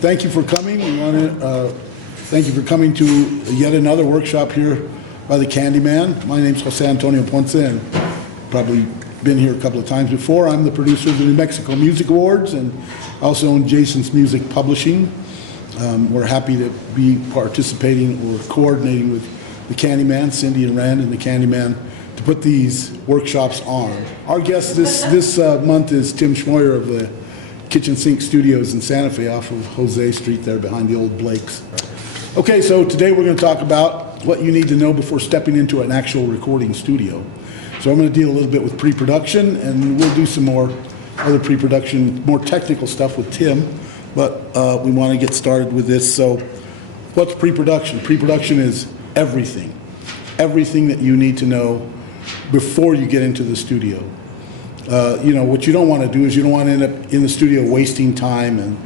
thank you for coming. We want to thank you for coming to yet another workshop here by the Candyman. My name's Jose Ponce, and probably been here a couple of times before. I'm the producer of the New Mexico Music Awards, and I also own Jason's Music Publishing. We're happy to be participating or coordinating with the Candyman, Cindy and Rand, and the Candyman to put these workshops on. Our guest this month is Tim Schmoyer of the Kitchen Sink Studios in Santa Fe off of Jose Street there behind the old Blake's. Okay, so today we're going to talk about what you need to know before stepping into an actual recording studio. So I'm going to deal a little bit with pre-production, and we'll do some more other pre-production, more technical stuff with Tim, but we want to get started with this. So what's pre-production? Pre-production is everything that you need to know before you get into the studio. What you don't want to do is you don't want to end up in the studio wasting time and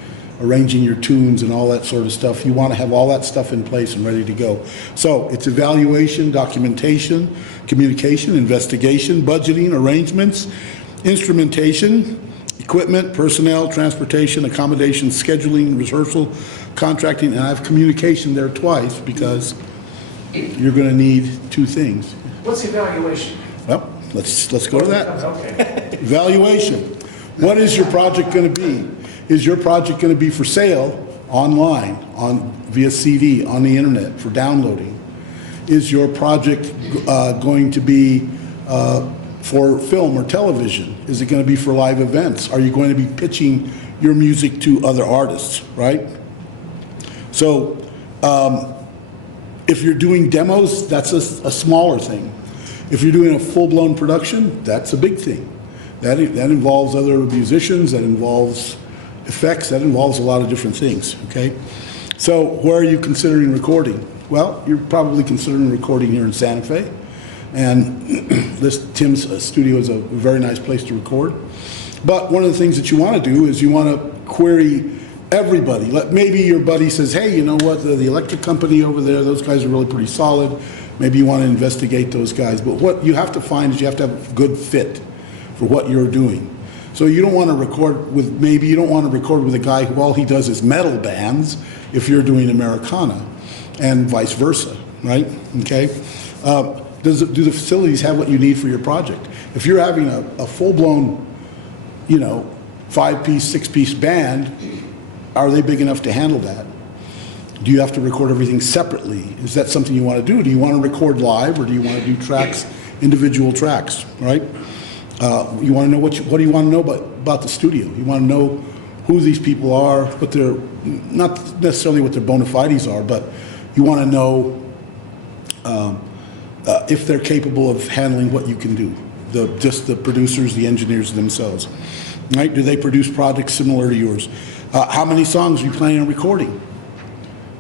arranging your tunes and all that sort of stuff. You want to have all that stuff in place and ready to go. So it's evaluation, documentation, communication, investigation, budgeting, arrangements, instrumentation, equipment, personnel, transportation, accommodation, scheduling, rehearsal, contracting, and I have communication there twice because you're going to need two things. What's evaluation? Well, let's go to that. Okay. Evaluation. What is your project going to be? Is your project going to be for sale online, via CD, on the internet, for downloading? Is your project going to be for film or television? Is it going to be for live events? Are you going to be pitching your music to other artists, right? So if you're doing demos, that's a smaller thing. If you're doing a full-blown production, that's a big thing. That involves other musicians, that involves effects, that involves a lot of different things, okay? So where are you considering recording? Well, you're probably considering recording here in Santa Fe, and Tim's studio is a very nice place to record. But one of the things that you want to do is you want to query everybody. Maybe your buddy says, hey, you know what, the electric company over there, those guys are really pretty solid. Maybe you want to investigate those guys. But what you have to find is you have to have a good fit for what you're doing. So you don't want to record with, maybe you don't want to record with a guy who all he does is metal bands if you're doing Americana, and vice versa, right? Okay. Do the facilities have what you need for your project? If you're having a full-blown, 5-piece, 6-piece band, are they big enough to handle that? Do you have to record everything separately? Is that something you want to do? Do you want to record live, or do you want to do tracks, individual tracks, right? You want to know what do you want to know about the studio? You want to know who these people are, what their, not necessarily what their bona fides are, but you want to know if they're capable of handling what you can do. Just the producers, the engineers themselves, right? Do they produce projects similar to yours? How many songs are you planning on recording?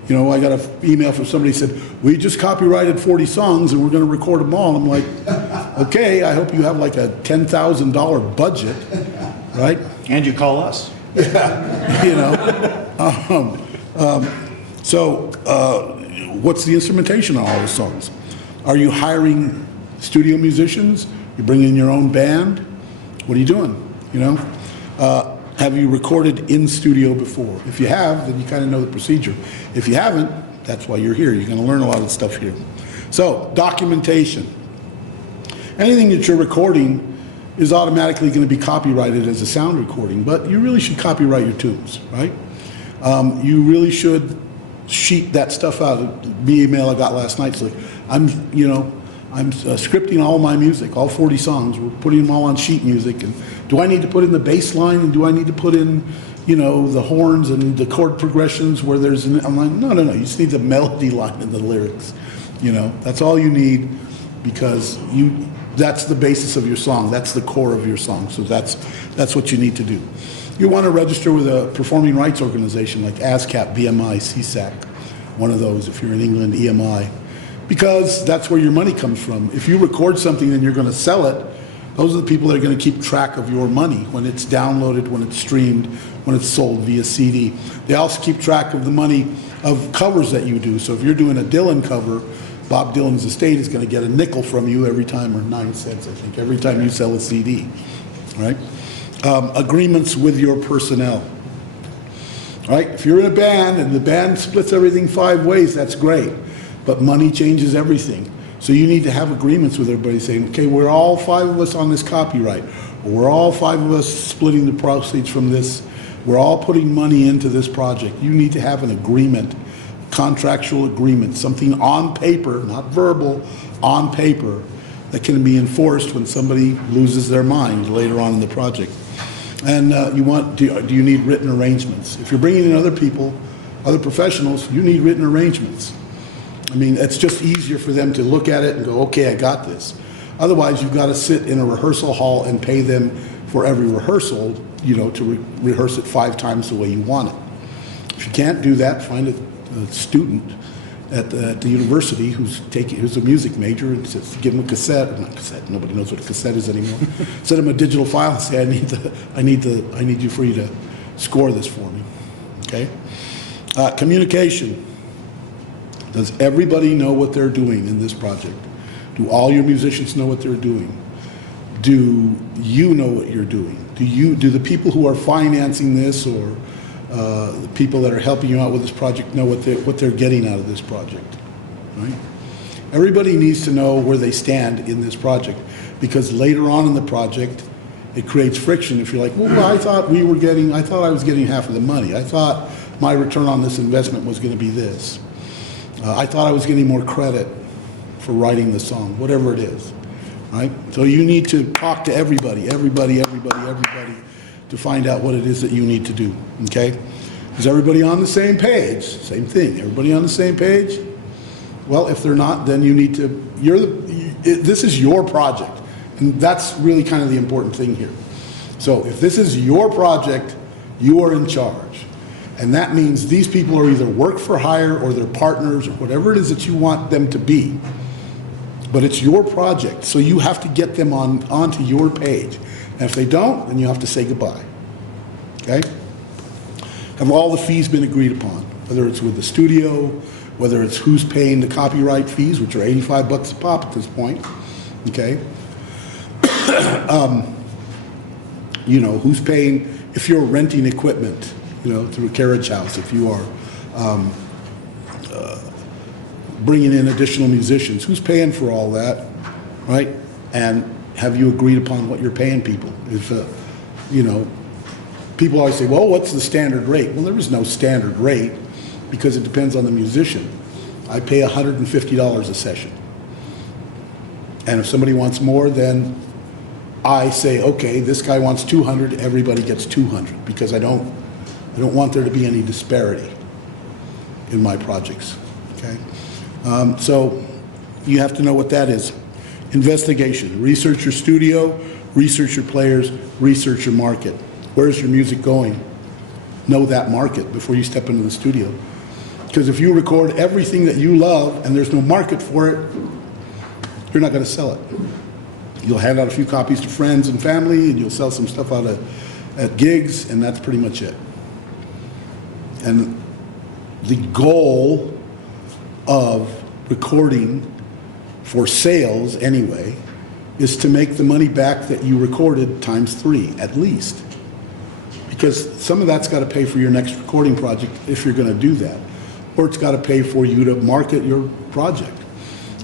I got an email from somebody who said, we just copyrighted 40 songs and we're going to record them all. And I'm like, okay, I hope you have like a $10,000 budget, right? And you call us. What's the instrumentation on all the songs? Are you hiring studio musicians? You bring in your own band? What are you doing? Have you recorded in studio before? If you have, then you kind of know the procedure. If you haven't, that's why you're here. You're going to learn a lot of stuff here. So, documentation. Anything that you're recording is automatically going to be copyrighted as a sound recording, but you really should copyright your tunes, right? You really should sheet that stuff out. The email I got last night, it's like, I'm scripting all my music, all 40 songs. We're putting them all on sheet music. And do I need to put in the bass line? And do I need to put in, the horns and the chord progressions where there's I'm like, no. You just need the melody line and the lyrics. That's all you need, because that's the basis of your song. That's the core of your song. So that's what you need to do. You want to register with a performing rights organization like ASCAP, BMI, CSAC, one of those. If you're in England, EMI. Because that's where your money comes from. If you record something and you're going to sell it, those are the people that are going to keep track of your money when it's downloaded, when it's streamed, when it's sold via CD. They also keep track of the money of covers that you do. So if you're doing a Dylan cover, Bob Dylan's estate is going to get a nickel from you every time, or 9 cents, I think, every time you sell a CD, right? Agreements with your personnel. Right? If you're in a band and the band splits everything 5 ways, that's great. But money changes everything. So you need to have agreements with everybody saying, okay, we're all 5 of us on this copyright. Or we're all 5 of us splitting the proceeds from this. We're all putting money into this project. You need to have an agreement, contractual agreement, something on paper, not verbal, on paper, that can be enforced when somebody loses their mind later on in the project. And do you need written arrangements? If you're bringing in other people, other professionals, you need written arrangements. I mean, it's just easier for them to look at it and go, okay, I got this. Otherwise, you've got to sit in a rehearsal hall and pay them for every rehearsal, to rehearse it 5 times the way you want it. If you can't do that, find a student at the university who's a music major, and says, give them a cassette, or not cassette, nobody knows what a cassette is anymore. Send them a digital file and say, I need you for you to score this for me. Okay? Communication. Does everybody know what they're doing in this project? Do all your musicians know what they're doing? Do you know what you're doing? Do the people who are financing this, or the people that are helping you out with this project, know what they're getting out of this project? Right? Everybody needs to know where they stand in this project, because later on in the project, it creates friction. If you're like, well, I thought I was getting half of the money. I thought my return on this investment was going to be this. I thought I was getting more credit for writing the song, whatever it is, right? So you need to talk to everybody, to find out what it is that you need to do, okay? Is everybody on the same page? Same thing, everybody on the same page? Well, if they're not, then you need to, this is your project, and that's really kind of the important thing here. So if this is your project, you are in charge. And that means these people are either work for hire or they're partners or whatever it is that you want them to be. But it's your project, so you have to get them onto your page. And if they don't, then you have to say goodbye. Okay? Have all the fees been agreed upon? Whether it's with the studio, whether it's who's paying the copyright fees, which are $85 a pop at this point. Okay? Who's paying, if you're renting equipment, through a carriage house, if you are bringing in additional musicians, who's paying for all that, right? And have you agreed upon what you're paying people? If, people always say, well, what's the standard rate? Well, there is no standard rate, because it depends on the musician. I pay $150 a session. And if somebody wants more, then I say, okay, this guy wants 200, everybody gets 200, because I don't want there to be any disparity in my projects, okay? So you have to know what that is. Investigation, research your studio, research your players, research your market. Where's your music going? Know that market before you step into the studio. Because if you record everything that you love and there's no market for it, you're not going to sell it. You'll hand out a few copies to friends and family, and you'll sell some stuff out at gigs, and that's pretty much it. And the goal of recording, for sales anyway, is to make the money back that you recorded times 3 at least. Because some of that's got to pay for your next recording project if you're going to do that. Or it's got to pay for you to market your project.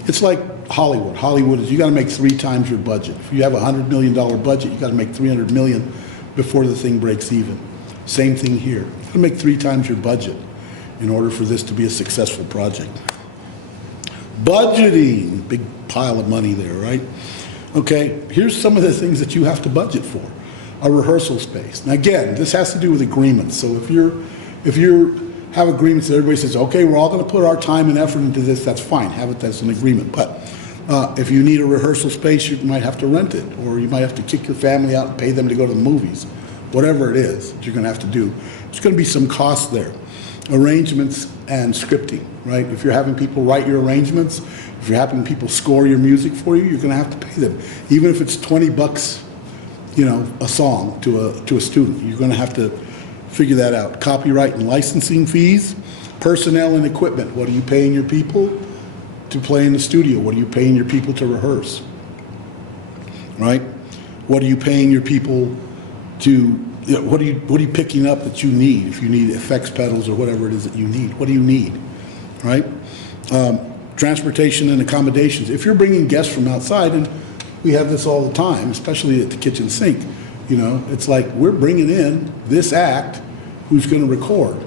It's like Hollywood. Hollywood is, you got to make 3 times your budget. If you have a $100 million budget, you got to make $300 million before the thing breaks even. Same thing here. You got to make 3 times your budget in order for this to be a successful project. Budgeting, big pile of money there, right? Okay, here's some of the things that you have to budget for. A rehearsal space. Now again, this has to do with agreements. So if you have agreements that everybody says, okay, we're all going to put our time and effort into this, that's fine. Have it as an agreement. But if you need a rehearsal space, you might have to rent it, or you might have to kick your family out and pay them to go to the movies. Whatever it is that you're going to have to do. There's going to be some cost there. Arrangements and scripting, right? If you're having people write your arrangements, if you're having people score your music for you, you're going to have to pay them. Even if it's $20, a song to a student, you're going to have to figure that out. Copyright and licensing fees, personnel and equipment. What are you paying your people to play in the studio? What are you paying your people to rehearse? Right? What are you paying your people to Yeah, what are you picking up that you need? If you need effects pedals or whatever it is that you need, what do you need, right? Transportation and accommodations. If you're bringing guests from outside, and we have this all the time, especially at the kitchen sink, you know, it's like we're bringing in this act who's going to record,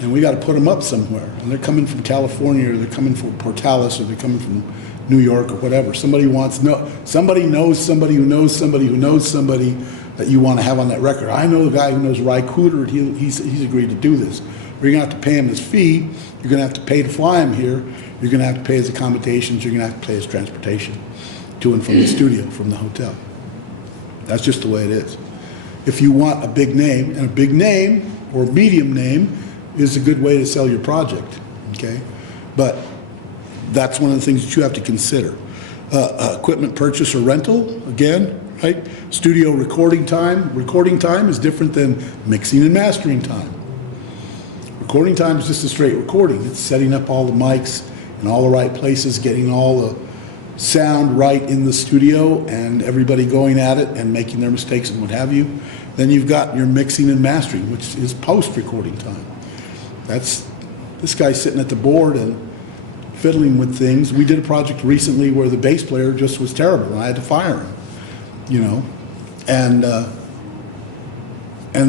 and we got to put them up somewhere. And they're coming from California, or they're coming from Portales, or they're coming from New York, or whatever. Somebody knows somebody who knows somebody who knows somebody that you want to have on that record. I know the guy who knows Ry Cooter, and he's agreed to do this. We're going to have to pay him his fee. You're going to have to pay to fly him here. You're going to have to pay his accommodations. You're going to have to pay his transportation to and from the studio, from the hotel. That's just the way it is. If you want a big name, and a big name or medium name is a good way to sell your project, okay? But that's one of the things that you have to consider. Equipment purchase or rental, again, right? Studio recording time. Recording time is different than mixing and mastering time. Recording time is just a straight recording. It's setting up all the mics in all the right places, getting all the sound right in the studio, and everybody going at it and making their mistakes and what have you. Then you've got your mixing and mastering, which is post-recording time. That's this guy sitting at the board and fiddling with things. We did a project recently where the bass player just was terrible, and I had to fire him, you know. And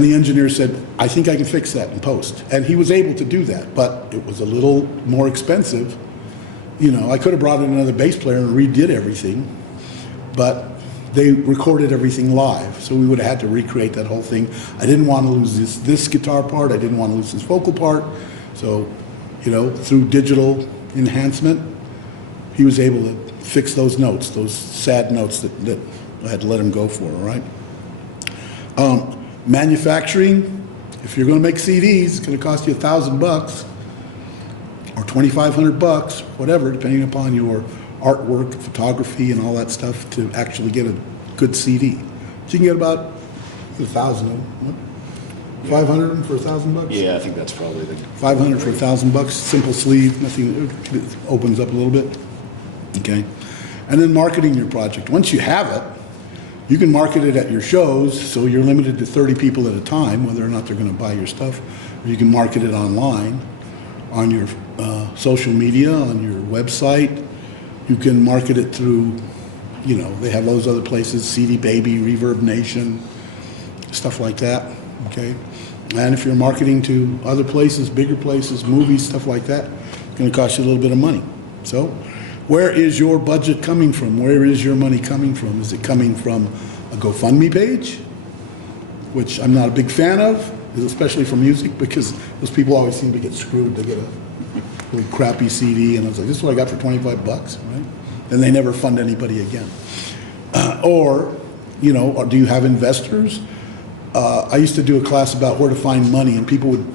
the engineer said, I think I can fix that in post. And he was able to do that, but it was a little more expensive. You know, I could have brought in another bass player and redid everything, but they recorded everything live, so we would have had to recreate that whole thing. I didn't want to lose this guitar part. I didn't want to lose this vocal part. So, you know, through digital enhancement, he was able to fix those notes, those sad notes that I had to let him go for, all right? Manufacturing, if you're going to make CDs, it's going to cost you $1,000 or $2,500, whatever, depending upon your artwork, photography, and all that stuff to actually get a good CD. So you can get about 1,000, 500 for $1,000. Yeah, I think that's probably the 500 for $1,000. Simple sleeve, nothing. It opens up a little bit. Okay, and then marketing your project. Once you have it, you can market it at your shows, so you're limited to 30 people at a time, whether or not they're going to buy your stuff. Or you can market it online, on your social media, on your website. You can market it through, you know, they have those other places, CD Baby, Reverb Nation, stuff like that, okay? And if you're marketing to other places, bigger places, movies, stuff like that, it's going to cost you a little bit of money. So where is your budget coming from? Where is your money coming from? Is it coming from a GoFundMe page, which I'm not a big fan of, especially for music, because those people always seem to get screwed. They get a really crappy CD, and I was like, this is what I got for $25, right? And they never fund anybody again. Or, you know, or do you have investors? I used to do a class about where to find money, and people would,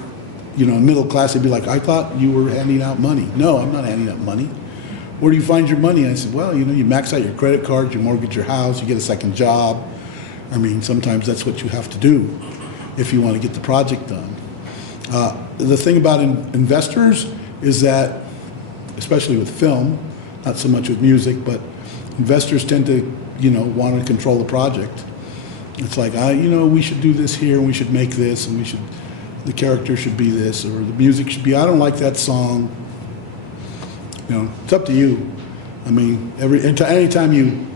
you know, in middle class, they'd be like, I thought you were handing out money. No, I'm not handing out money. Where do you find your money? And I said, well, you know, you max out your credit cards, you mortgage your house, you get a second job. I mean, sometimes that's what you have to do if you want to get the project done. The thing about investors is that, especially with film, not so much with music, but investors tend to, you know, want to control the project. It's like, you know, we should do this here, and we should make this, and the character should be this, or the music should be, I don't like that song. You know, it's up to you. I mean, anytime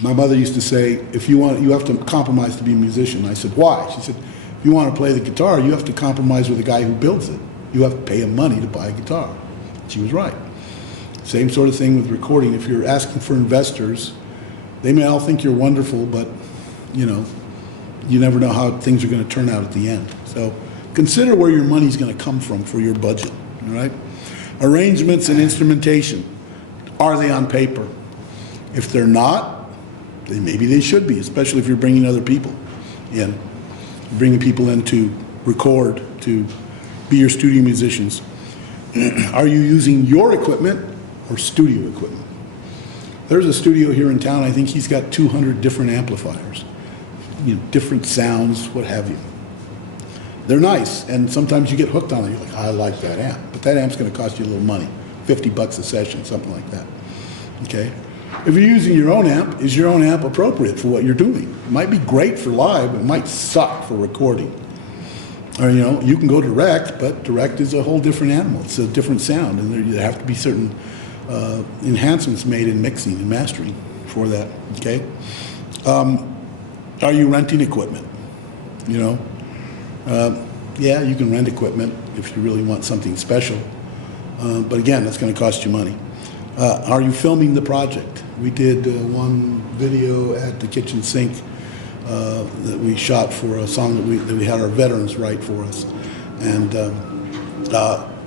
my mother used to say, if you want, you have to compromise to be a musician. I said, why? She said, if you want to play the guitar, you have to compromise with the guy who builds it. You have to pay him money to buy a guitar. She was right. Same sort of thing with recording. If you're asking for investors, they may all think you're wonderful, but, you know, you never know how things are going to turn out at the end. So consider where your money's going to come from for your budget, all right? Arrangements and instrumentation. Are they on paper? If they're not, then maybe they should be, especially if you're bringing other people in. Bringing people in to record, to be your studio musicians. Are you using your equipment or studio equipment? There's a studio here in town, I think he's got 200 different amplifiers, you know, different sounds, what have you. They're nice, and sometimes you get hooked on it. You're like, I like that amp, but that amp's going to cost you a little money, $50 a session, something like that. Okay, If you're using your own amp, is your own amp appropriate for what you're doing? It might be great for live, but it might suck for recording. Or, you know, you can go direct, but direct is a whole different animal. It's a different sound, and there have to be certain enhancements made in mixing and mastering for that, okay? Are you renting equipment? You know, yeah, you can rent equipment if you really want something special, but again, that's going to cost you money. Are you filming the project? We did one video at the kitchen sink that we shot for a song that we had our veterans write for us, and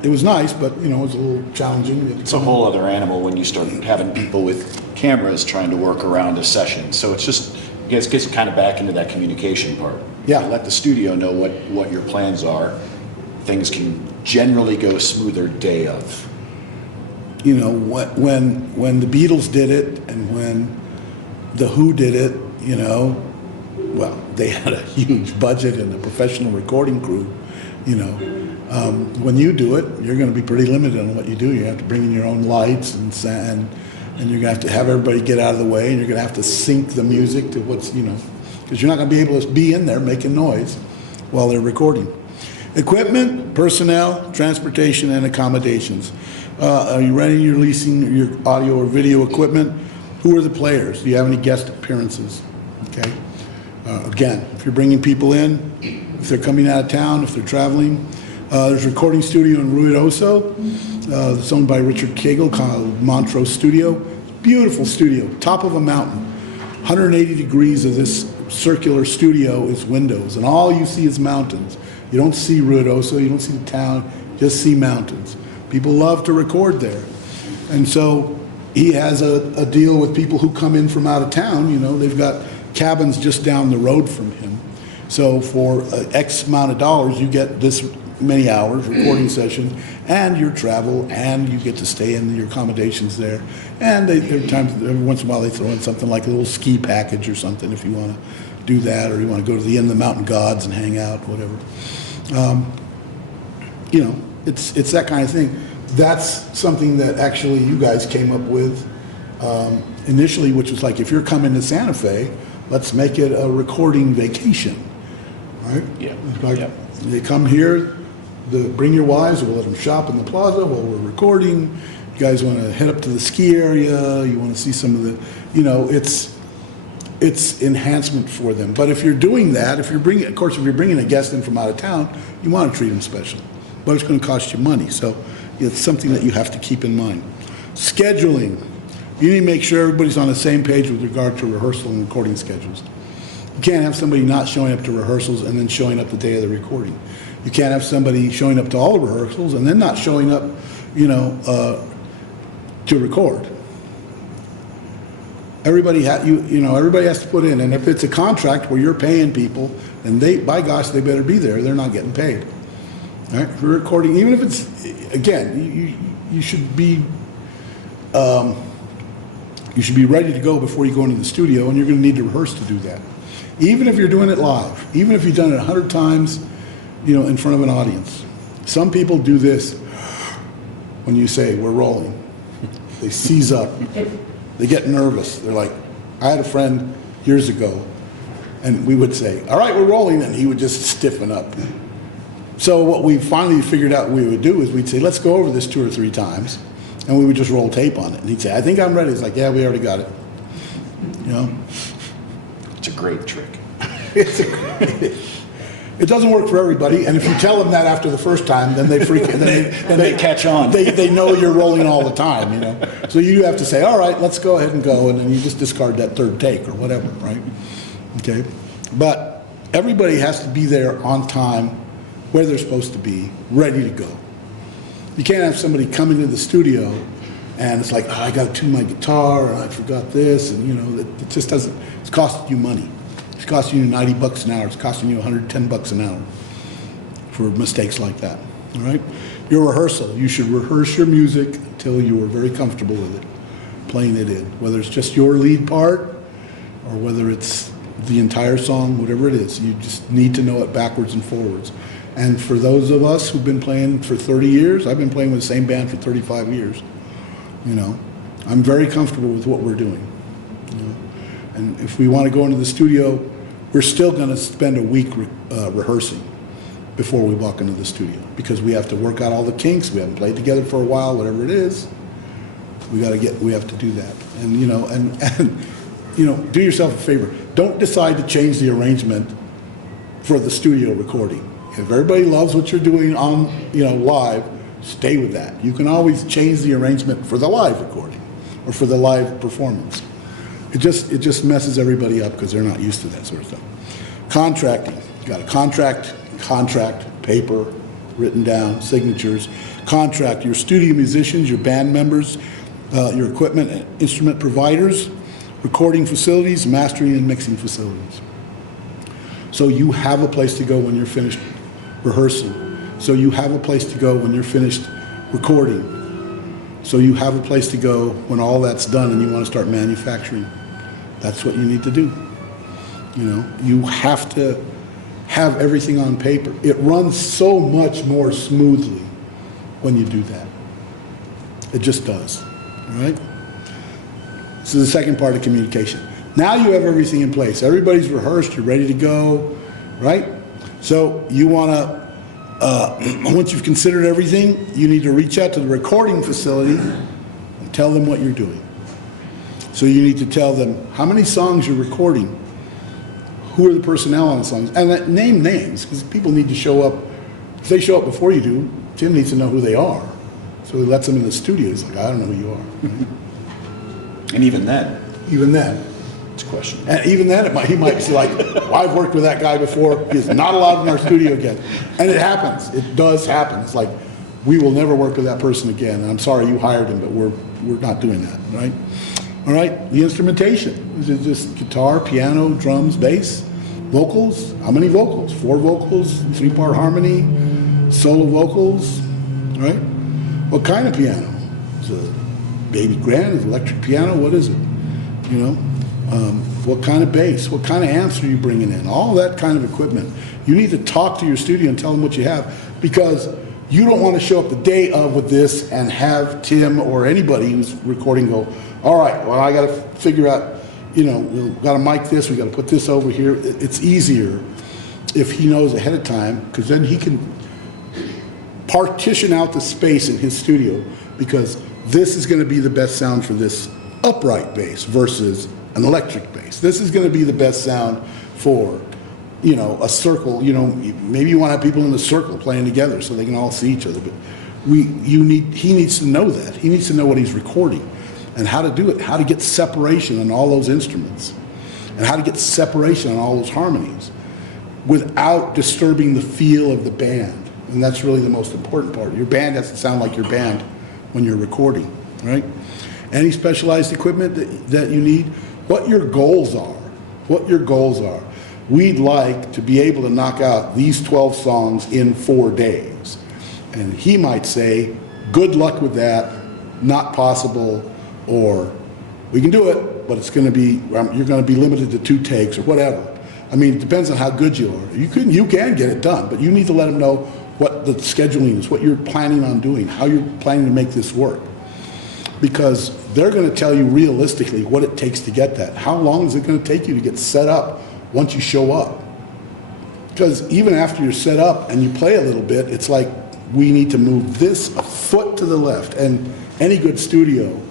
it was nice, but you know, it was a little challenging. It's a whole other animal when you start having people with cameras trying to work around a session. So it's just, it gets kind of back into that communication part. Yeah. You let the studio know what your plans are. Things can generally go smoother day of. You know, when the Beatles did it and when the Who did it, you know, well, they had a huge budget and a professional recording crew, you know. When you do it, you're going to be pretty limited on what you do. You have to bring in your own lights and you're going to have everybody get out of the way, and you're going to have to sync the music to what's, you know, because you're not going to be able to be in there making noise while they're recording. Equipment, personnel, transportation, and accommodations. Are you renting, you're leasing your audio or video equipment? Who are the players? Do you have any guest appearances? Okay. Again, if you're bringing people in, if they're coming out of town, if they're traveling, there's a recording studio in Ruidoso. It's owned by Richard Cagle called Montrose Studio. Beautiful studio, top of a mountain. 180 degrees of this circular studio is windows, and all you see is mountains. You don't see Ruidoso, you don't see the town, just see mountains. People love to record there. And so he has a deal with people who come in from out of town. You know, they've got cabins just down the road from him. So for X amount of dollars, you get this many hours recording session and your travel, and you get to stay in your accommodations there. And there are times, every once in a while, they throw in something like a little ski package or something if you want to do that, or you want to go to the Inn of the Mountain Gods and hang out, whatever. You know, it's that kind of thing. That's something that actually you guys came up with initially, which was like, if you're coming to Santa Fe, let's make it a recording vacation, right? Yeah. Like, yeah. They come here, bring your wives, we'll let them shop in the plaza while we're recording. You guys want to head up to the ski area, you want to see some of the, you know, it's enhancement for them. But if you're doing that, if you're bringing a guest in from out of town, you want to treat them special, but it's going to cost you money. So it's something that you have to keep in mind. Scheduling. You need to make sure everybody's on the same page with regard to rehearsal and recording schedules. You can't have somebody not showing up to rehearsals and then showing up the day of the recording. You can't have somebody showing up to all the rehearsals and then not showing up, you know, to record. Everybody everybody has to put in, and if it's a contract where you're paying people, and by gosh, they better be there. They're not getting paid. All right, for recording, even if it's, again, you should be ready to go before you go into the studio, and you're going to need to rehearse to do that. Even if you're doing it live, even if you've done it 100 times, you know, in front of an audience. Some people do this when you say, we're rolling. They seize up. They get nervous. They're like, I had a friend years ago, and we would say, all right, we're rolling, and he would just stiffen up. So what we finally figured out we would do is we'd say, let's go over this 2 or 3 times, and we would just roll tape on it. And he'd say, I think I'm ready. He's like, yeah, we already got it. You know? It's a great trick. It doesn't work for everybody, and if you tell them that after the first time, then they freak. Then they catch on. They know you're rolling all the time, you know. So you have to say, all right, let's go ahead and go, and then you just discard that third take or whatever, right? Okay, but everybody has to be there on time, where they're supposed to be, ready to go. You can't have somebody come into the studio and it's like, oh, I got to tune my guitar, and I forgot this, and you know, it just doesn't. It's costing you money. It's costing you $90 an hour. It's costing you $110 an hour for mistakes like that. All right? Your rehearsal. You should rehearse your music until you are very comfortable with it, playing it in. Whether it's just your lead part or whether it's the entire song, whatever it is, you just need to know it backwards and forwards. And for those of us who've been playing for 30 years, I've been playing with the same band for 35 years. You know, I'm very comfortable with what we're doing. You know? And if we want to go into the studio, we're still going to spend a week rehearsing before we walk into the studio, because we have to work out all the kinks. We haven't played together for a while, whatever it is. We have to do that. And you know, do yourself a favor. Don't decide to change the arrangement for the studio recording. If everybody loves what you're doing on, live, stay with that. You can always change the arrangement for the live recording or for the live performance. It just messes everybody up because they're not used to that sort of stuff. Contracting. You got a contract, paper, written down, signatures. Contract your studio musicians, your band members, your equipment and instrument providers, recording facilities, mastering and mixing facilities. So you have a place to go when you're finished rehearsing. So you have a place to go when you're finished recording. So you have a place to go when all that's done and you want to start manufacturing. That's what you need to do. You have to have everything on paper. It runs so much more smoothly when you do that. It just does, all right? This is the second part of communication. Now you have everything in place. Everybody's rehearsed, you're ready to go, right? So you want to, once you've considered everything, you need to reach out to the recording facility and tell them what you're doing. So you need to tell them how many songs you're recording, who are the personnel on the songs, and name names, because people need to show up. If they show up before you do, Tim needs to know who they are. So he lets them in the studio. He's like, I don't know who you are. And even then, it's a question. And even then, he might be like, well, I've worked with that guy before. He's not allowed in our studio again. And it happens. It does happen. It's like, we will never work with that person again. And I'm sorry you hired him, but we're not doing that, right? All right, the instrumentation. Is it just guitar, piano, drums, bass, vocals? How many vocals? 4 vocals, 3-part harmony, solo vocals, right? What kind of piano? Is it a baby grand? Is it electric piano? What is it? What kind of bass? What kind of amps are you bringing in? All that kind of equipment. You need to talk to your studio and tell them what you have, because you don't want to show up the day of with this and have Tim or anybody who's recording go, all right, well, I got to figure out, we've got to mic this, we got to put this over here. It's easier if he knows ahead of time, because then he can partition out the space in his studio, because this is going to be the best sound for this upright bass versus an electric bass. This is going to be the best sound for, a circle. Maybe you want to have people in the circle playing together so they can all see each other. But he needs to know that. He needs to know what he's recording and how to do it, how to get separation on all those instruments, and how to get separation on all those harmonies without disturbing the feel of the band. And that's really the most important part. Your band has to sound like your band when you're recording, right? Any specialized equipment that you need, what your goals are. We'd like to be able to knock out these 12 songs in 4 days. And he might say, good luck with that, not possible, or we can do it, but it's going to be, you're going to be limited to 2 takes or whatever. I mean, it depends on how good you are. You can get it done, but you need to let them know what the scheduling is, what you're planning on doing, how you're planning to make this work. Because they're going to tell you realistically what it takes to get that. How long is it going to take you to get set up once you show up? Because even after you're set up and you play a little bit, it's like, we need to move this a foot to the left. And any good studio,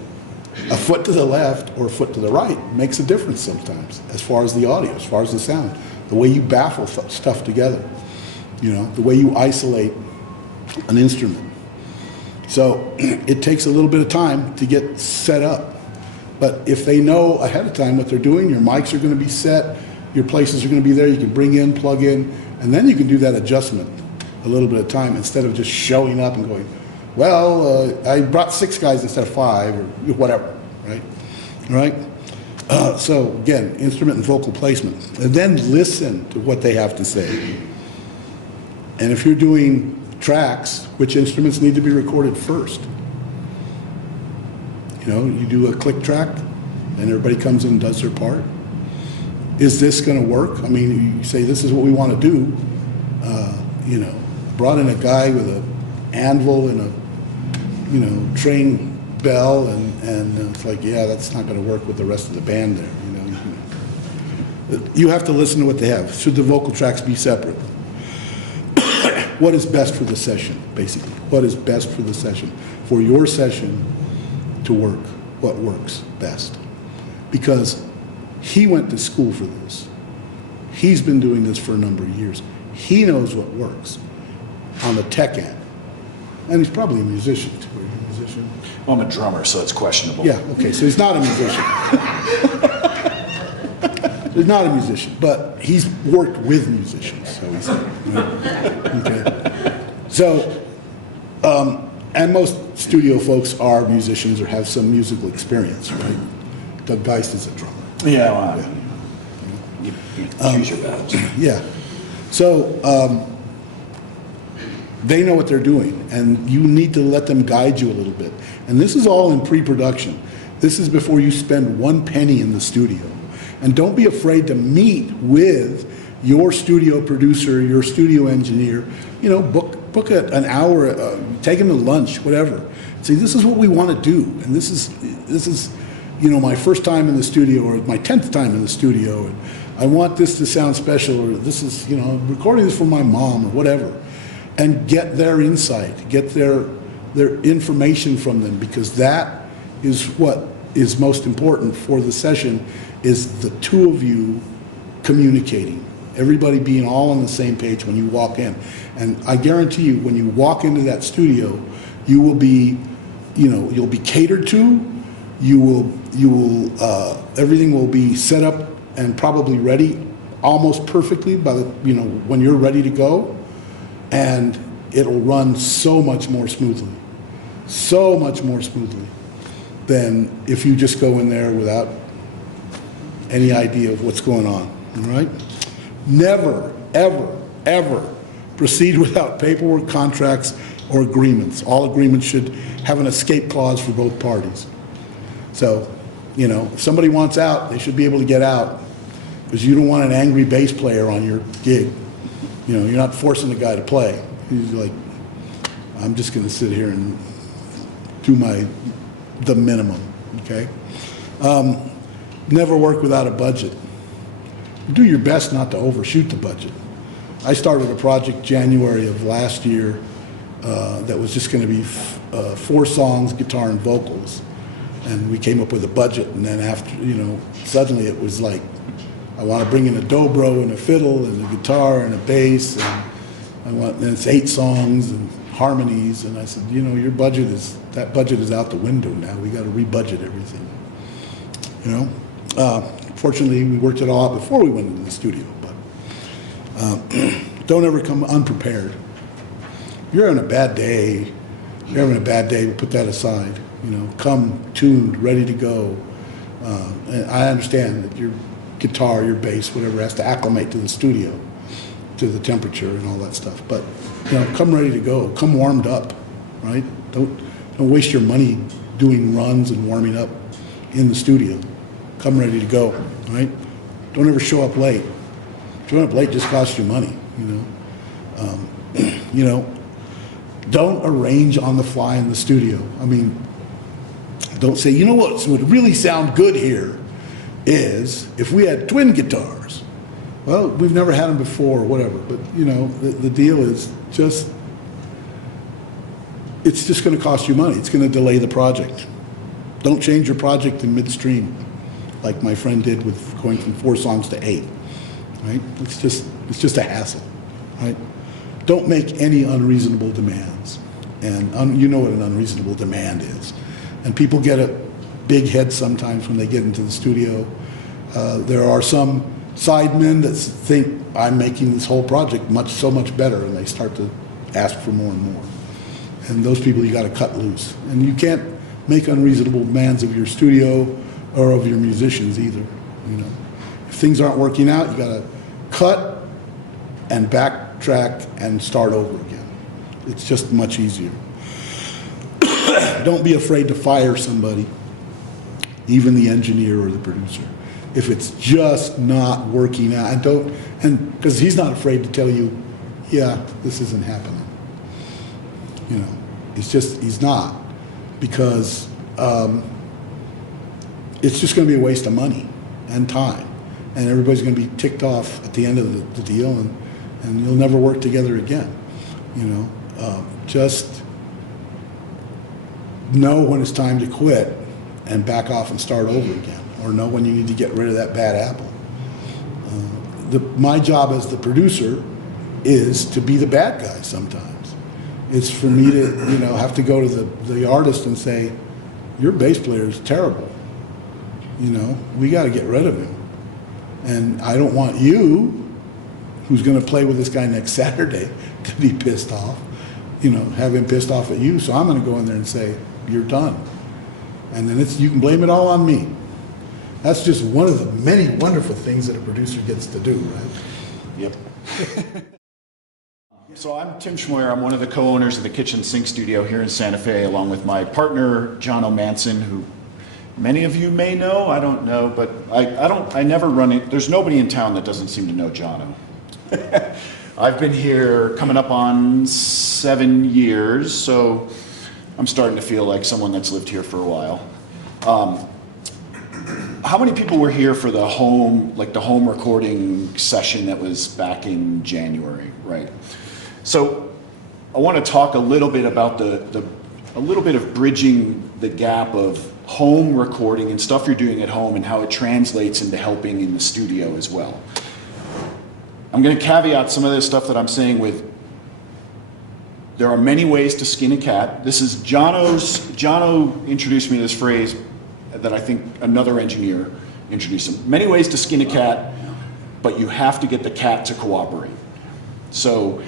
a foot to the left or a foot to the right makes a difference sometimes, as far as the audio, as far as the sound, the way you baffle stuff together, the way you isolate an instrument. So it takes a little bit of time to get set up. But if they know ahead of time what they're doing, your mics are going to be set, your places are going to be there, you can bring in, plug in, and then you can do that adjustment a little bit of time instead of just showing up and going, well, I brought 6 guys instead of 5 or whatever, right? All right? So again, instrument and vocal placement. And then listen to what they have to say. And if you're doing tracks, which instruments need to be recorded first? You do a click track and everybody comes in and does their part. Is this going to work? I mean, you say this is what we want to do. Brought in a guy with an anvil and a train bell, and it's like, yeah, that's not going to work with the rest of the band there. You have to listen to what they have. Should the vocal tracks be separate? What is best for the session, basically? What is best for the session? For your session to work, what works best? Because he went to school for this. He's been doing this for a number of years. He knows what works on the tech end. And he's probably a musician, too. Are you a musician? Well, I'm a drummer, so it's questionable. Yeah, okay, so he's not a musician. He's not a musician, but he's worked with musicians, so he's, okay. So, and most studio folks are musicians or have some musical experience, right? Doug Geist is a drummer. Yeah, well, you choose your battles. Yeah. So, they know what they're doing, and you need to let them guide you a little bit. And this is all in pre-production. This is before you spend one penny in the studio. And don't be afraid to meet with your studio producer, your studio engineer. Book an hour, take them to lunch, whatever. Say, this is what we want to do, and this is my first time in the studio, or my 10th time in the studio, and I want this to sound special, or this is, recording this for my mom, or whatever. And get their insight, get their information from them, because that is what is most important for the session, is the two of you communicating, everybody being all on the same page when you walk in. And I guarantee you, when you walk into that studio, you will be, you'll be catered to, everything will be set up and probably ready almost perfectly by the, when you're ready to go, and it'll run so much more smoothly than if you just go in there without any idea of what's going on, all right? Never, ever, ever proceed without paperwork, contracts, or agreements. All agreements should have an escape clause for both parties. So, if somebody wants out, they should be able to get out, because you don't want an angry bass player on your gig. You're not forcing the guy to play. He's like, I'm just going to sit here and do the minimum, okay? Never work without a budget. Do your best not to overshoot the budget. I started a project January of last year that was just going to be 4 songs, guitar and vocals. And we came up with a budget, and then after, suddenly it was like, I want to bring in a dobro and a fiddle and a guitar and a bass, and it's 8 songs and harmonies, and I said, your budget is out the window now. We got to rebudget everything. Fortunately, we worked it all out before we went into the studio, but don't ever come unprepared. If you're having a bad day, we'll put that aside. Come tuned, ready to go. And I understand that your guitar, your bass, whatever, has to acclimate to the studio, to the temperature and all that stuff. But come ready to go. Come warmed up, right? Don't waste your money doing runs and warming up in the studio. Come ready to go, right? Don't ever show up late. Showing up late just costs you money, Don't arrange on the fly in the studio. Don't say, what would really sound good here is if we had twin guitars. Well, we've never had them before or whatever, but the deal is it's just going to cost you money. It's going to delay the project. Don't change your project in midstream, like my friend did with going from 4 songs to 8, right? It's just a hassle, right? Don't make any unreasonable demands. And you know what an unreasonable demand is. And people get a big head sometimes when they get into the studio. There are some sidemen that think I'm making this whole project so much better, and they start to ask for more and more. And those people you got to cut loose. And you can't make unreasonable demands of your studio or of your musicians either. If things aren't working out, you got to cut and backtrack and start over again. It's just much easier. Don't be afraid to fire somebody, even the engineer or the producer, if it's just not working out. And because he's not afraid to tell you, yeah, this isn't happening. He's not, because it's just going to be a waste of money and time. And everybody's going to be ticked off at the end of the deal, and you'll never work together again. You know, just know when it's time to quit and back off and start over again, or know when you need to get rid of that bad apple. My job as the producer is to be the bad guy sometimes. It's for me to, you know, have to go to the artist and say, your bass player is terrible. You know, we got to get rid of him. And I don't want you, who's going to play with this guy next Saturday, to be pissed off, you know, have him pissed off at you. So I'm going to go in there and say, you're done. And then you can blame it all on me. That's just one of the many wonderful things that a producer gets to do, right? Yep. So I'm Tim Schmoyer. I'm one of the co-owners of the Kitchen Sink Studio here in Santa Fe, along with my partner, John O'Manson, who many of you may know, I don't know, but I never run it. There's nobody in town that doesn't seem to know Jono. I've been here coming up on 7 years, so I'm starting to feel like someone that's lived here for a while. How many people were here for the home recording session that was back in January, right? So I want to talk a little bit about a little bit of bridging the gap of home recording and stuff you're doing at home and how it translates into helping in the studio as well. I'm going to caveat some of this stuff that I'm saying with, there are many ways to skin a cat. This is Jono introduced me to this phrase that I think another engineer introduced him. Many ways to skin a cat, but you have to get the cat to cooperate. So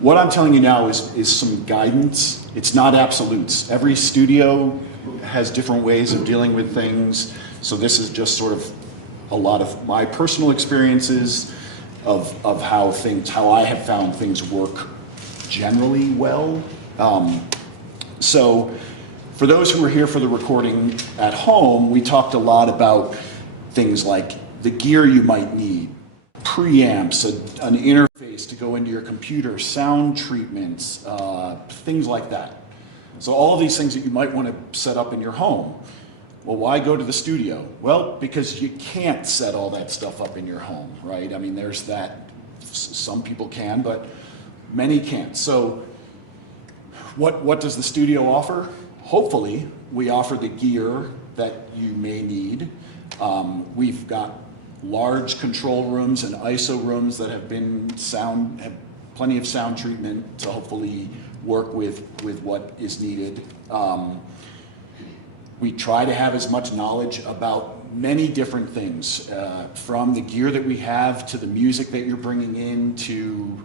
what I'm telling you now is some guidance. It's not absolutes. Every studio has different ways of dealing with things. So this is just sort of a lot of my personal experiences of how I have found things work generally well. So for those who were here for the recording at home, we talked a lot about things like the gear you might need, preamps, an interface to go into your computer, sound treatments, things like that. So all of these things that you might want to set up in your home. Well, why go to the studio? Well, because you can't set all that stuff up in your home, right? I mean, there's that. Some people can, but many can't. So what does the studio offer? Hopefully, we offer the gear that you may need. We've got large control rooms and ISO rooms that have plenty of sound treatment to hopefully work with what is needed. We try to have as much knowledge about many different things, from the gear that we have to the music that you're bringing in to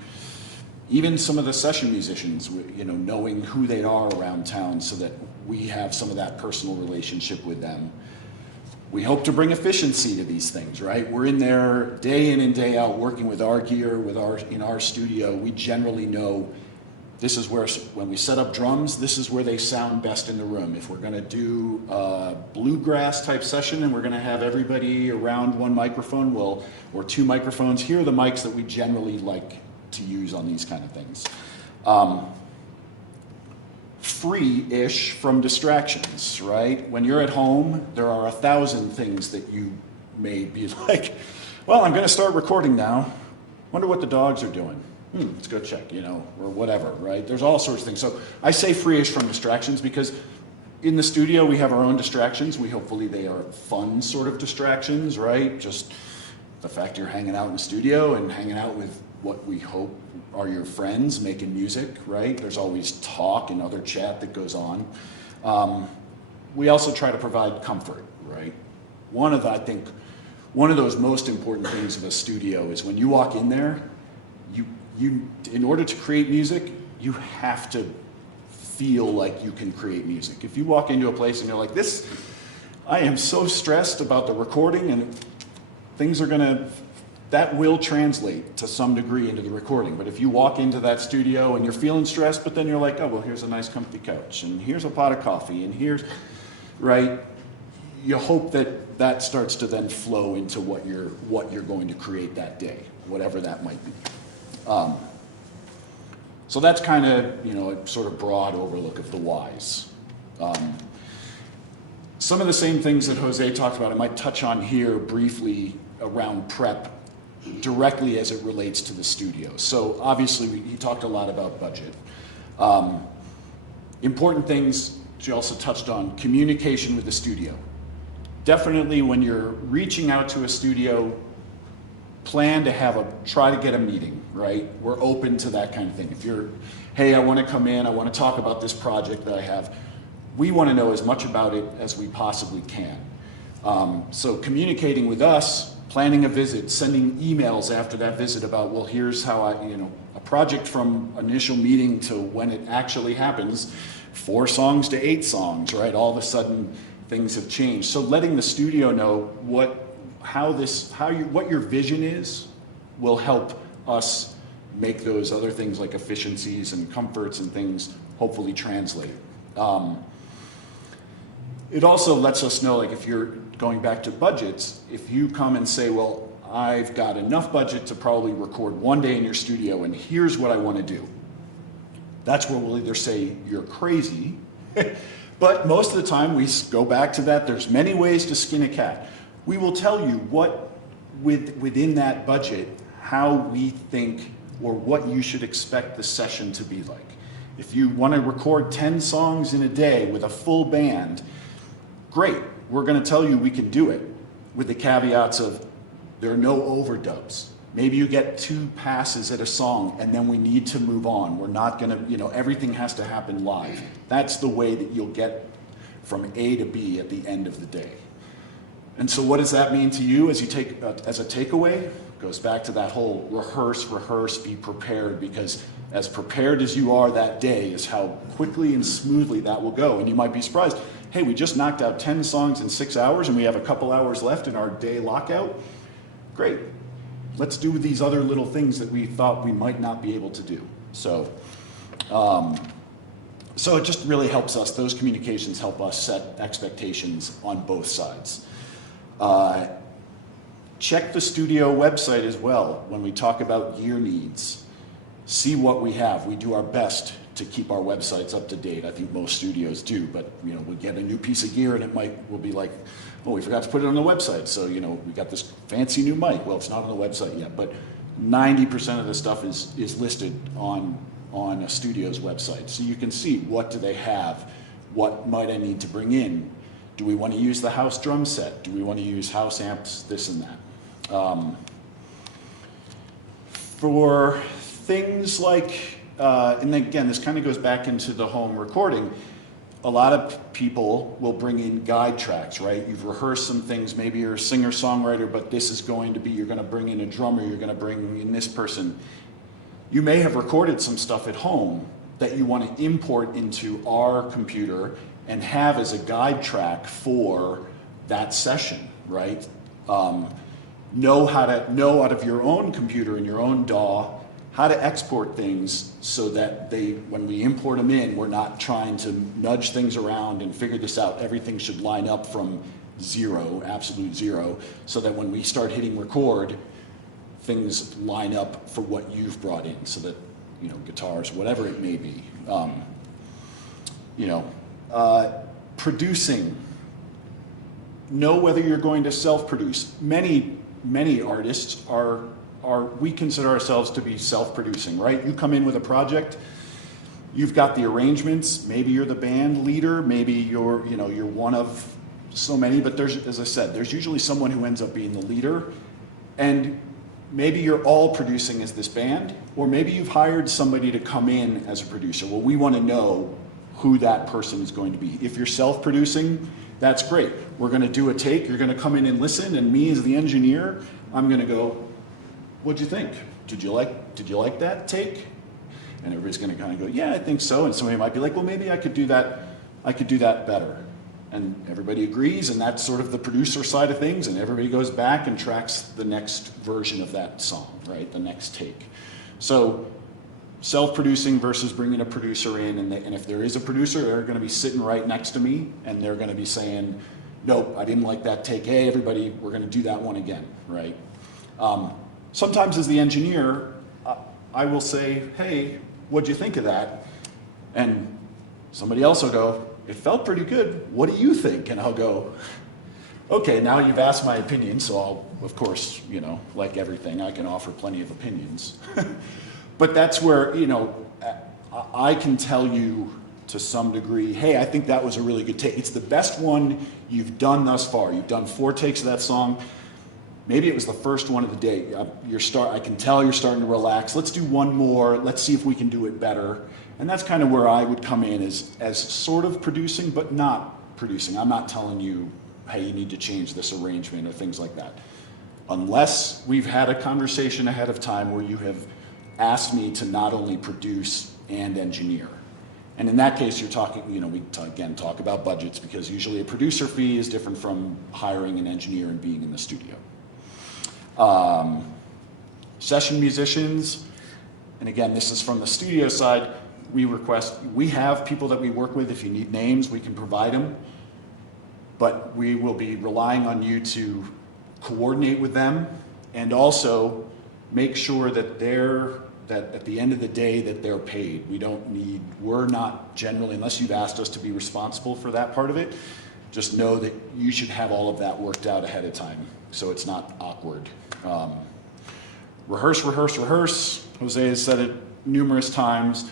even some of the session musicians, you know, knowing who they are around town so that we have some of that personal relationship with them. We hope to bring efficiency to these things, right? We're in there day in and day out working with our gear, in our studio. We generally know this is where, when we set up drums, this is where they sound best in the room. If we're gonna do a bluegrass type session and we're gonna have everybody around one microphone, or two microphones, here are the mics that we generally like to use on these kind of things. Free-ish from distractions, right? When you're at home, there are 1,000 things that you may be like, well, I'm gonna start recording now. Wonder what the dogs are doing. Let's go check, you know, or whatever, right? There's all sorts of things. So I say free-ish from distractions because in the studio we have our own distractions. Hopefully they are fun sort of distractions, right? Just the fact you're hanging out in the studio and hanging out with what we hope are your friends making music, right? There's always talk and other chat that goes on. We also try to provide comfort, right? I think one of those most important things of a studio is when you walk in there, in order to create music, you have to feel like you can create music. If you walk into a place and you're like, I am so stressed about the recording and that will translate to some degree into the recording. But if you walk into that studio and you're feeling stressed, but then you're like, oh, well, here's a nice comfy couch and here's a pot of coffee and right? You hope that starts to then flow into what you're going to create that day, whatever that might be. So that's kind of, a sort of broad overlook of the whys. Some of the same things that Jose talked about, I might touch on here briefly around prep directly as it relates to the studio. So obviously, he talked a lot about budget. Important things she also touched on, communication with the studio. Definitely when you're reaching out to a studio, plan to try to get a meeting, right? We're open to that kind of thing. If you're, hey, I want to come in, I want to talk about this project that I have. We want to know as much about it as we possibly can. So communicating with us, planning a visit, sending emails after that visit about, well, here's how a project from initial meeting to when it actually happens, 4 songs to 8 songs, right? All of a sudden things have changed. So letting the studio know what your vision is will help us make those other things like efficiencies and comforts and things hopefully translate. It also lets us know, like if you're going back to budgets, if you come and say, well, I've got enough budget to probably record 1 day in your studio and here's what I want to do. That's where we'll either say you're crazy, but most of the time we go back to that. There's many ways to skin a cat. We will tell you what, within that budget, how we think or what you should expect the session to be like. If you want to record 10 songs in a day with a full band, great. We're going to tell you we can do it with the caveats of there are no overdubs. Maybe you get 2 passes at a song and then we need to move on. We're not going to, everything has to happen live. That's the way that you'll get from A to B at the end of the day. And so what does that mean to you as a takeaway? It goes back to that whole rehearse, be prepared, because as prepared as you are that day is how quickly and smoothly that will go. And you might be surprised, hey, we just knocked out 10 songs in 6 hours and we have a couple hours left in our day lockout. Great. Let's do these other little things that we thought we might not be able to do. So it just really helps us. Those communications help us set expectations on both sides. Check the studio website as well when we talk about gear needs. See what we have. We do our best to keep our websites up to date. I think most studios do, but we get a new piece of gear and we'll be like, oh, we forgot to put it on the website. So, we got this fancy new mic. Well, it's not on the website yet, but 90% of the stuff is listed on a studio's website. So you can see what do they have, what might I need to bring in. Do we want to use the house drum set? Do we want to use house amps, this and that? For things like, and again, this kind of goes back into the home recording, a lot of people will bring in guide tracks, right? You've rehearsed some things, maybe you're a singer-songwriter, but this is going to be, you're going to bring in a drummer, you're going to bring in this person. You may have recorded some stuff at home that you want to import into our computer and have as a guide track for that session, right? Know out of your own computer and your own DAW how to export things so that when we import them in, we're not trying to nudge things around and figure this out. Everything should line up from 0, absolute 0, so that when we start hitting record, things line up for what you've brought in, so that, guitars, whatever it may be. Producing. Know whether you're going to self-produce. Many artists we consider ourselves to be self-producing, right? You come in with a project, you've got the arrangements, maybe you're the band leader, maybe you're one of so many, but as I said, there's usually someone who ends up being the leader, and maybe you're all producing as this band, or maybe you've hired somebody to come in as a producer. Well, we want to know who that person is going to be. If you're self-producing, that's great. We're going to do a take, you're going to come in and listen, and me as the engineer, I'm going to go, what'd you think? Did you like that take? And everybody's going to kind of go, yeah, I think so. And somebody might be like, well, maybe I could do that better. And everybody agrees, and that's sort of the producer side of things, and everybody goes back and tracks the next version of that song, right? The next take. So self-producing versus bringing a producer in, and if there is a producer, they're going to be sitting right next to me, and they're going to be saying, nope, I didn't like that take. Hey, everybody, we're going to do that one again, right? Sometimes as the engineer, I will say, hey, what'd you think of that? And somebody else will go, it felt pretty good. What do you think? And I'll go, okay, now you've asked my opinion, so I'll, of course, like everything, I can offer plenty of opinions. But that's where, I can tell you to some degree, hey, I think that was a really good take. It's the best one you've done thus far. You've done 4 takes of that song. Maybe it was the first one of the day. I can tell you're starting to relax. Let's do one more. Let's see if we can do it better. And that's kind of where I would come in as sort of producing, but not producing. I'm not telling you, hey, you need to change this arrangement or things like that. Unless we've had a conversation ahead of time where you have asked me to not only produce and engineer. And in that case, you're talking, we again talk about budgets, because usually a producer fee is different from hiring an engineer and being in the studio. Session musicians, and again, this is from the studio side, we have people that we work with. If you need names, we can provide them, but we will be relying on you to coordinate with them and also make sure that that at the end of the day that they're paid. We're not generally, unless you've asked us to be responsible for that part of it, just know that you should have all of that worked out ahead of time so it's not awkward. Rehearse, rehearse, rehearse. Jose has said it numerous times.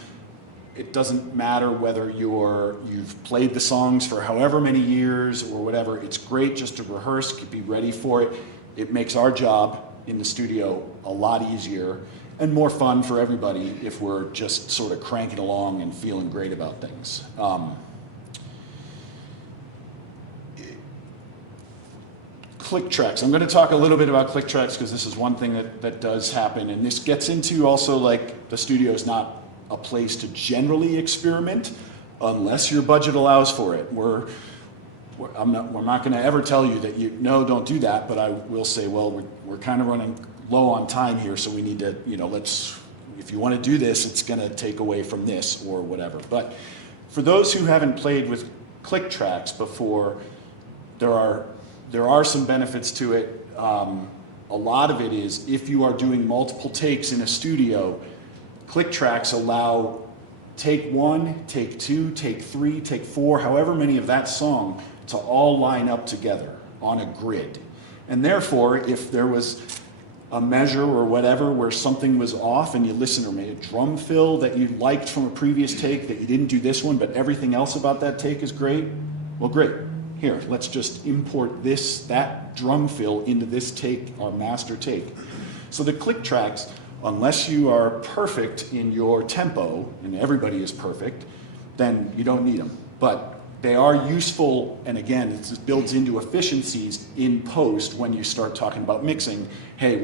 It doesn't matter whether you've played the songs for however many years or whatever. It's great just to rehearse, be ready for it. It makes our job in the studio a lot easier and more fun for everybody if we're just sort of cranking along and feeling great about things. Click tracks. I'm going to talk a little bit about click tracks because this is one thing that does happen, and this gets into also like the studio is not a place to generally experiment unless your budget allows for it. We're not going to ever tell you that don't do that, but I will say, well, we're kind of running low on time here, so we need to, if you want to do this, it's going to take away from this or whatever. But for those who haven't played with click tracks before, there are some benefits to it. A lot of it is if you are doing multiple takes in a studio, click tracks allow take 1, take 2, take 3, take 4, however many of that song to all line up together on a grid. And therefore, if there was a measure or whatever where something was off and you listen, or maybe a drum fill that you liked from a previous take that you didn't do this one, but everything else about that take is great, well, great. Here, let's just import that drum fill into this take, our master take. So the click tracks, unless you are perfect in your tempo, and everybody is perfect, then you don't need them. But they are useful, and again, it builds into efficiencies in post when you start talking about mixing. Hey,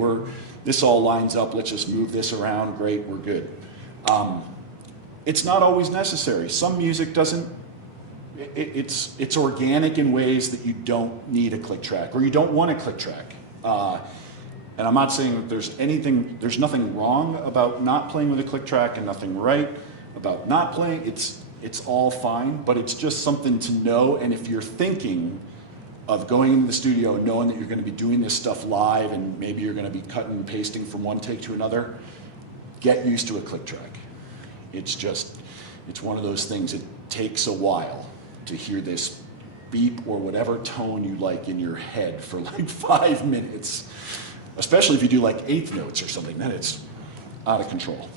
this all lines up, let's just move this around, great, we're good. It's not always necessary. Some music doesn't, it's organic in ways that you don't need a click track, or you don't want a click track. And I'm not saying that there's nothing wrong about not playing with a click track and nothing right about not playing. It's all fine, but it's just something to know. And if you're thinking of going into the studio and knowing that you're going to be doing this stuff live and maybe you're going to be cutting and pasting from one take to another, get used to a click track. It's one of those things. It takes a while to hear this beep or whatever tone you like in your head for like 5 minutes. Especially if you do like eighth notes or something, then it's out of control.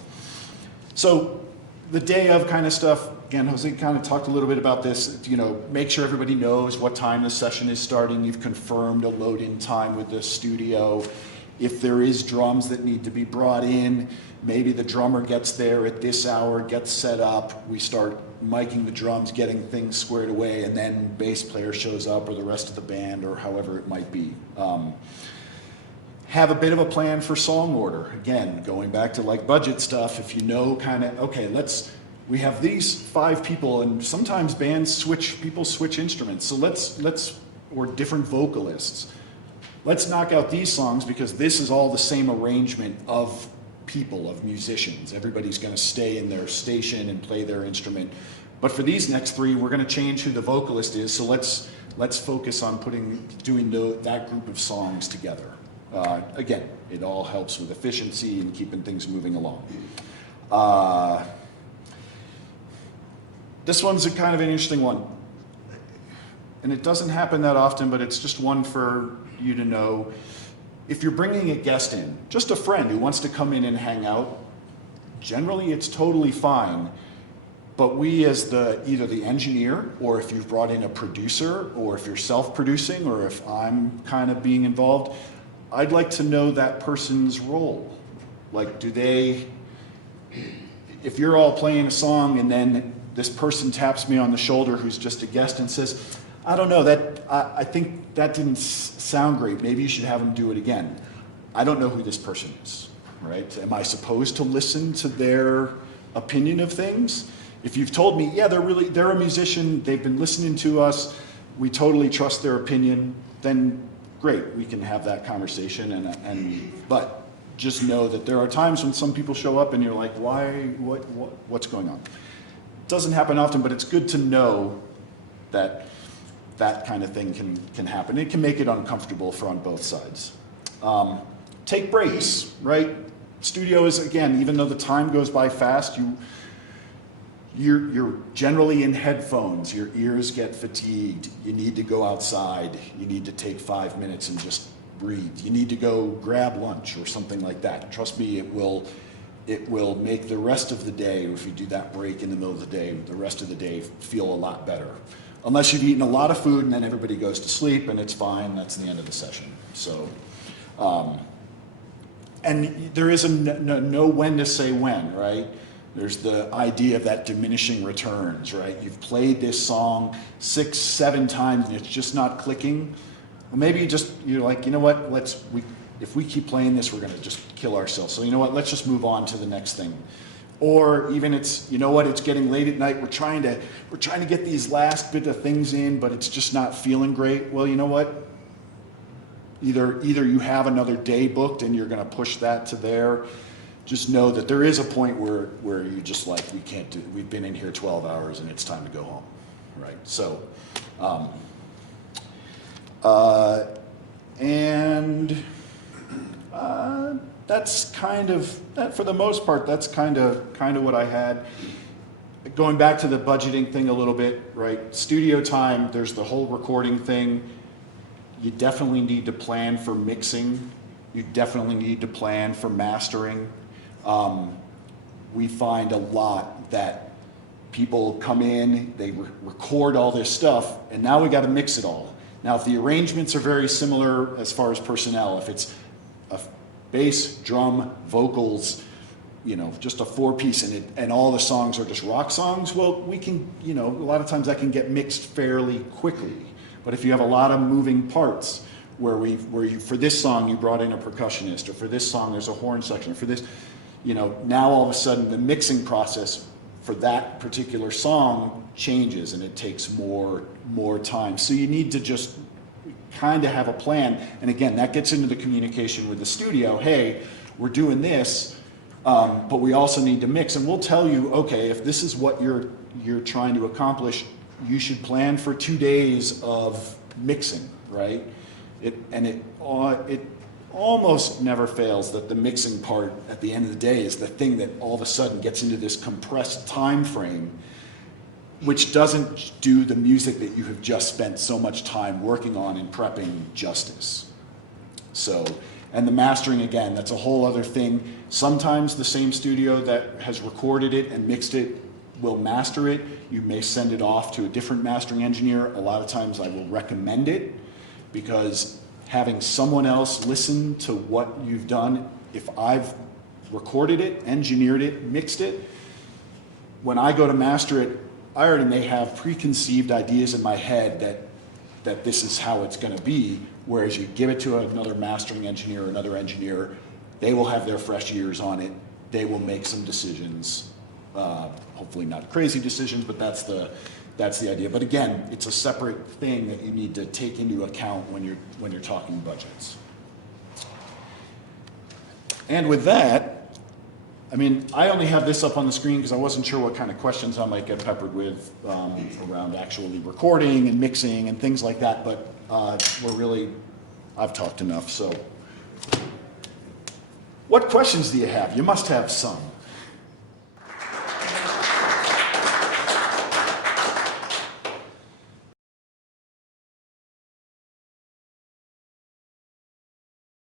So the day of kind of stuff, again, Jose kind of talked a little bit about this, make sure everybody knows what time the session is starting. You've confirmed a load-in time with the studio. If there is drums that need to be brought in, maybe the drummer gets there at this hour, gets set up, we start miking the drums, getting things squared away, and then bass player shows up or the rest of the band or however it might be. Have a bit of a plan for song order. Again, going back to like budget stuff, if you know kind of, okay, we have these 5 people, and sometimes people switch instruments. So or different vocalists. Let's knock out these songs because this is all the same arrangement of people, of musicians. Everybody's going to stay in their station and play their instrument. But for these next 3, we're going to change who the vocalist is. So let's focus on doing that group of songs together. Again, it all helps with efficiency and keeping things moving along. This one's a kind of an interesting one. and it doesn't happen that often, but it's just one for you to know. If you're bringing a guest in, just a friend who wants to come in and hang out, generally it's totally fine. But we as either the engineer, or if you've brought in a producer, or if you're self-producing, or if I'm kind of being involved, I'd like to know that person's role. Like, if you're all playing a song and then this person taps me on the shoulder who's just a guest and says, I don't know, I think that didn't sound great, maybe you should have them do it again. I don't know who this person is, right? Am I supposed to listen to their opinion of things? If you've told me, yeah, they're a musician, they've been listening to us, we totally trust their opinion, then great, we can have that conversation. But just know that there are times when some people show up and you're like, why, what's going on? It doesn't happen often, but it's good to know that that kind of thing can happen. It can make it uncomfortable on both sides. Take breaks, right? Studio is, again, even though the time goes by fast, you're generally in headphones, your ears get fatigued, you need to go outside, you need to take 5 minutes and just breathe, you need to go grab lunch or something like that. Trust me, it will make the rest of the day, if you do that break in the middle of the day, the rest of the day feel a lot better. Unless you've eaten a lot of food and then everybody goes to sleep and it's fine, that's the end of the session. So, and there is a no when to say when, right? There's the idea of that diminishing returns, right? You've played this song 6, 7 times and it's just not clicking. Well, maybe you're like, you know what, if we keep playing this, we're gonna just kill ourselves. So you know what, let's just move on to the next thing. Or even it's, you know what, it's getting late at night, we're trying to get these last bit of things in, but it's just not feeling great. Well, you know what? Either you have another day booked and you're gonna push that to there. Just know that there is a point where you just like, we've been in here 12 hours and it's time to go home, right? So, that's kind of, that for the most part, that's kind of what I had. Going back to the budgeting thing a little bit, right? Studio time, there's the whole recording thing. You definitely need to plan for mixing. You definitely need to plan for mastering. We find a lot that people come in, they record all this stuff, and now we got to mix it all. Now, if the arrangements are very similar as far as personnel, if it's a bass, drum, vocals, just a 4-piece, and all the songs are just rock songs, well, we can, a lot of times that can get mixed fairly quickly. But if you have a lot of moving parts, where for this song you brought in a percussionist, or for this song there's a horn section, or for this, now all of a sudden the mixing process for that particular song changes and it takes more time. So you need to just kind of have a plan. And again, that gets into the communication with the studio. Hey, we're doing this, but we also need to mix. And we'll tell you, okay, if this is what you're trying to accomplish, you should plan for 2 days of mixing, right? It almost never fails that the mixing part at the end of the day is the thing that all of a sudden gets into this compressed time frame, which doesn't do the music that you have just spent so much time working on and prepping justice. So, and the mastering, again, that's a whole other thing. Sometimes the same studio that has recorded it and mixed it will master it. You may send it off to a different mastering engineer. A lot of times I will recommend it, because having someone else listen to what you've done, if I've recorded it, engineered it, mixed it, when I go to master it, I already may have preconceived ideas in my head that this is how it's going to be, whereas you give it to another mastering engineer or another engineer, they will have their fresh ears on it, they will make some decisions, hopefully not crazy decisions, but that's the idea. But again, it's a separate thing that you need to take into account when you're talking budgets. And with that, I mean, I only have this up on the screen because I wasn't sure what kind of questions I might get peppered with around actually recording and mixing and things like that, but I've talked enough, so. What questions do you have? You must have some.